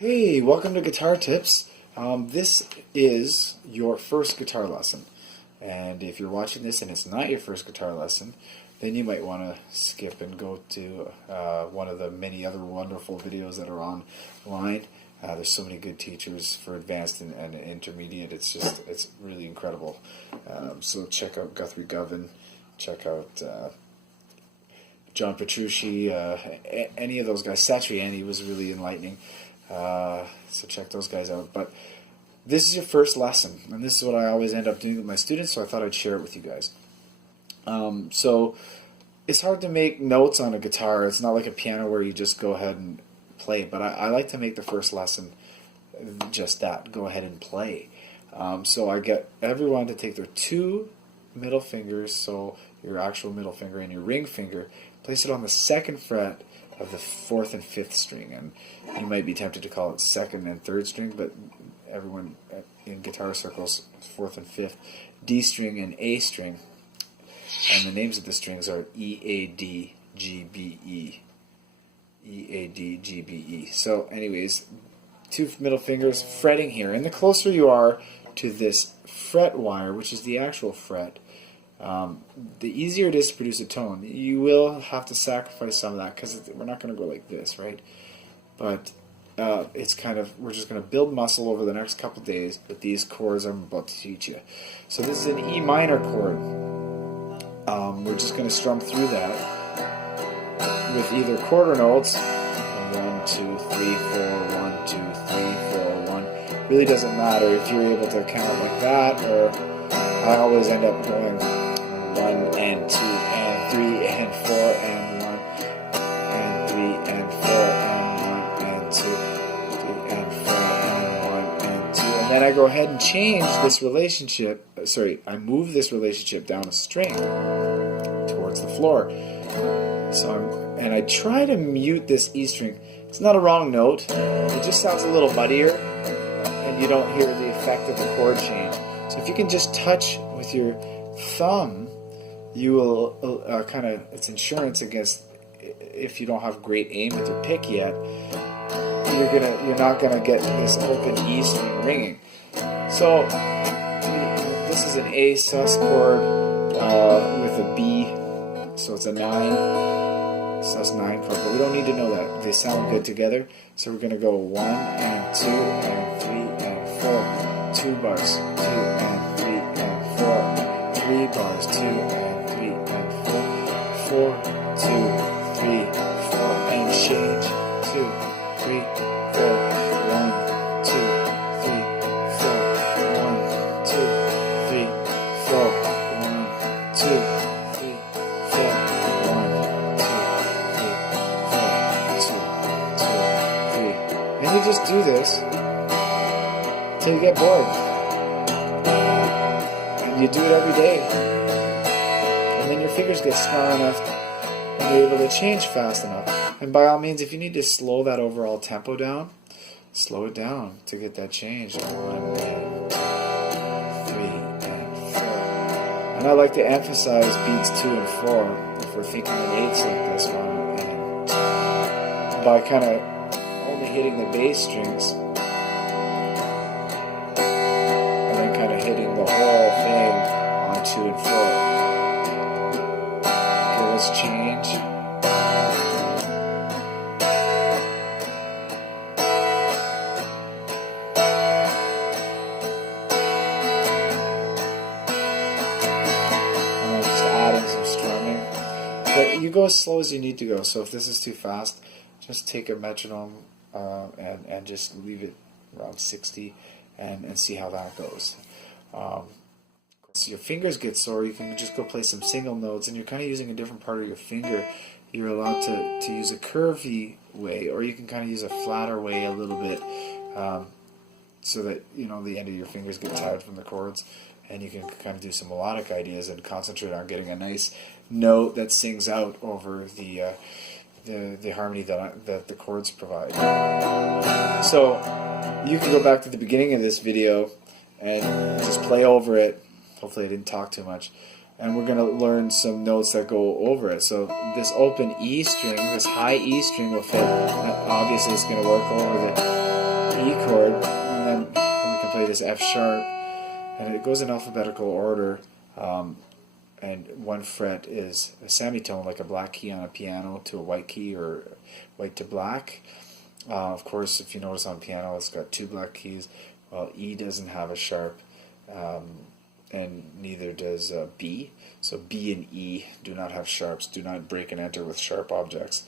Hey, welcome to Guitar Tips. This is your first guitar lesson. And if you're watching this and it's not your first guitar lesson, then you might want to skip and go to one of the many other wonderful videos that are online. There's so many good teachers for advanced and intermediate. It's really incredible. So check out Guthrie Govan, check out John Petrucci, any of those guys. Satriani was really enlightening. So check those guys out. But this is your first lesson, and this is what I always end up doing with my students, so I thought I'd share it with you guys. So it's hard to make notes on a guitar. It's not like a piano where you just go ahead and play, but I like to make the first lesson just that, go ahead and play. So I get everyone to take their two middle fingers, so your actual middle finger and your ring finger, place it on the second fret of the 4th and 5th string, and you might be tempted to call it 2nd and 3rd string, but everyone in guitar circles, 4th and 5th, D string and A string, and the names of the strings are E, A, D, G, B, E. E, A, D, G, B, E. So anyways, two middle fingers fretting here, and the closer you are to this fret wire, which is the actual fret, the easier it is to produce a tone. You will have to sacrifice some of that because we're not going to go like this, right? But it's kind of, we're just going to build muscle over the next couple days with these chords I'm about to teach you. So this is an E minor chord. We're just going to strum through that with either quarter notes, 1, 2, 3, 4, 1, 2, 3, 4, 1. Really doesn't matter if you're able to count like that, or I always end up going 1 and 2 and 3 and 4 and 1 and 3 and 4 and 1 and 2, 3 and 4 and 1 and 2, and then I go ahead and change this relationship. I move this relationship down a string towards the floor. And I try to mute this E string. It's not a wrong note. It just sounds a little muddier, and you don't hear the effect of the chord change. So if you can just touch with your thumb, you will it's insurance against if you don't have great aim with your pick yet. You're not gonna get this open E string ringing. So this is an A sus chord with a B, so it's a 9 sus 9 chord. But we don't need to know that. They sound good together. So we're gonna go 1 and 2 and 3 and 4, 2 bars, 2 and 3 and 4, 3 bars, 2 and 3 and 4, 4, 2, 3, 4, and change, 2, 3, 4, 1, 2, 3, 4, 1, 2, 3, 4, 1, 2, 3, 4, 1, 2, 3, 4, 2, 2, 3. And you just do this until you get bored. And you do it every day. And then your fingers get strong enough and you're able to change fast enough. And by all means, if you need to slow that overall tempo down, slow it down to get that change. 1 and 2, 3 and 4. And I like to emphasize beats 2 and 4 if we're thinking in 8s like this one. And by kind of only hitting the bass strings, hitting the whole thing on 2 and 4. Okay, let's change. And I'm just adding some strumming. But you go as slow as you need to go. So if this is too fast, just take a metronome and just leave it around 60 and see how that goes. So your fingers get sore, you can just go play some single notes, and you're kind of using a different part of your finger. You're allowed to use a curvy way, or you can kind of use a flatter way a little bit, so that the end of your fingers get tired from the chords, and you can kind of do some melodic ideas and concentrate on getting a nice note that sings out over the harmony that the chords provide. So you can go back to the beginning of this video and just play over it. Hopefully I didn't talk too much. And we're going to learn some notes that go over it. So this open E string, this high E string will fit. Obviously it's going to work over the play this F sharp, and it goes in alphabetical order. And one fret is a semitone, like a black key on a piano to a white key, or white to black. Of course, if you notice on piano, it's got two black keys. Well, E doesn't have a sharp, and neither does B. So B and E do not have sharps, do not break and enter with sharp objects.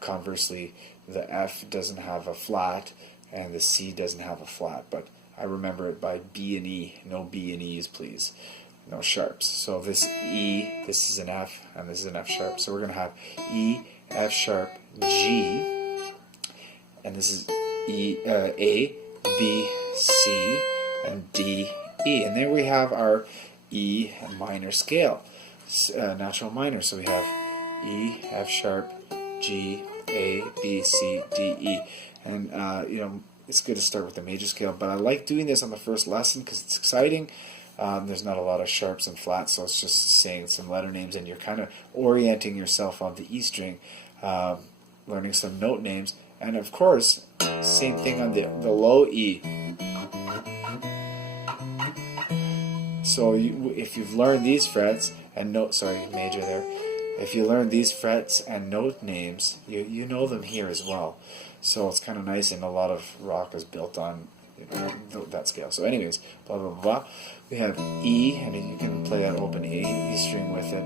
Conversely, the F doesn't have a flat, and the C doesn't have a flat. But I remember it by B and E. No B and E's, please. No sharps. So this E, this is an F, and this is an F sharp. So we're going to have E, F sharp, G, and this is E, A, B, C, and D, E. And there we have our E minor scale, natural minor. So we have E, F sharp, G, A, B, C, D, E. And you know, it's good to start with the major scale, but I like doing this on the first lesson because it's exciting. There's not a lot of sharps and flats, so it's just saying some letter names, and you're kind of orienting yourself on the E string, learning some note names, and of course, same thing on the low E. So if you've learned these frets and major there, if you learn these frets and note names, you know them here as well. So it's kind of nice, and a lot of rock is built on that scale. So anyways, blah blah blah. We have E, and then you can play that open E string with it.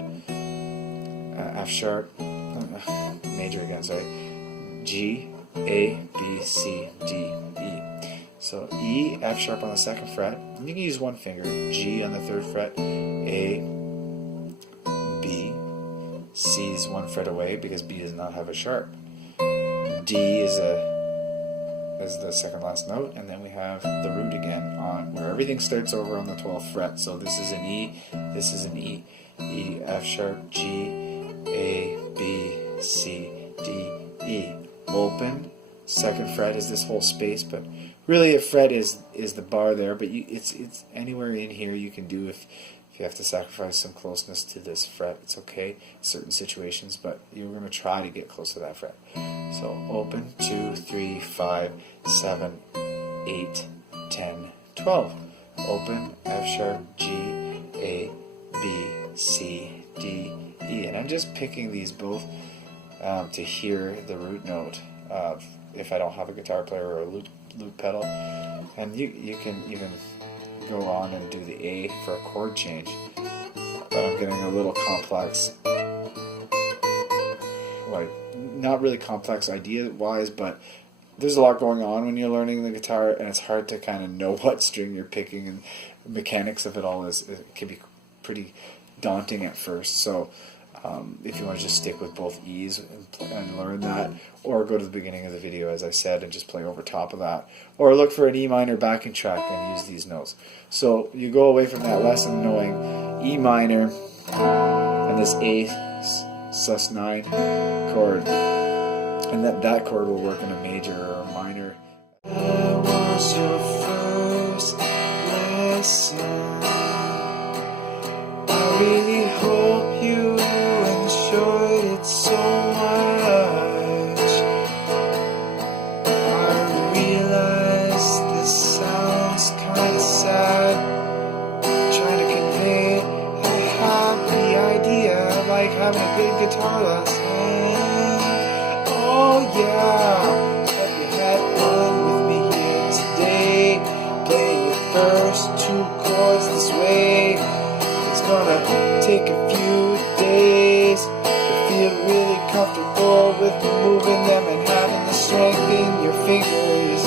F sharp, major again, sorry. G, A, B, C, D, E. So E, F sharp on the second fret. And you can use one finger. G on the third fret. A, B, C is one fret away because B does not have a sharp. D is the second last note, and then we have the root again on where everything starts over on the 12th fret. So this is an E, this is an E. E, F sharp, G, A, B, C, D, E. Open. Second fret is this whole space, but really a fret is the bar there, but it's anywhere in here you can do if you have to sacrifice some closeness to this fret. It's okay in certain situations, but you're going to try to get close to that fret. So open, 2, 3, 5, 7, 8, 10, 12. Open, F sharp, G, A, B, C, D, E. And I'm just picking these both to hear the root note if I don't have a guitar player or a loop pedal. And you can even go on and do the A for a chord change, but I'm getting a little complex, like not really complex idea wise, but there's a lot going on when you're learning the guitar, and it's hard to kind of know what string you're picking, and the mechanics of it all it can be pretty daunting at first. So if you want to just stick with both E's and learn that, or go to the beginning of the video as I said and just play over top of that, or look for an E minor backing track and use these notes. So you go away from that lesson knowing E minor and this A sus9 chord, and that chord will work in a major or a minor. That was your first lesson. I really hope you enjoyed it so much. I realize this sounds kind of sad, trying to convey a happy idea of like having a good guitar lesson. Oh yeah, hope you had fun with me here today. Play your first 2 chords this way. It's gonna take a few days to feel really comfortable with moving them and having the strength in your fingers.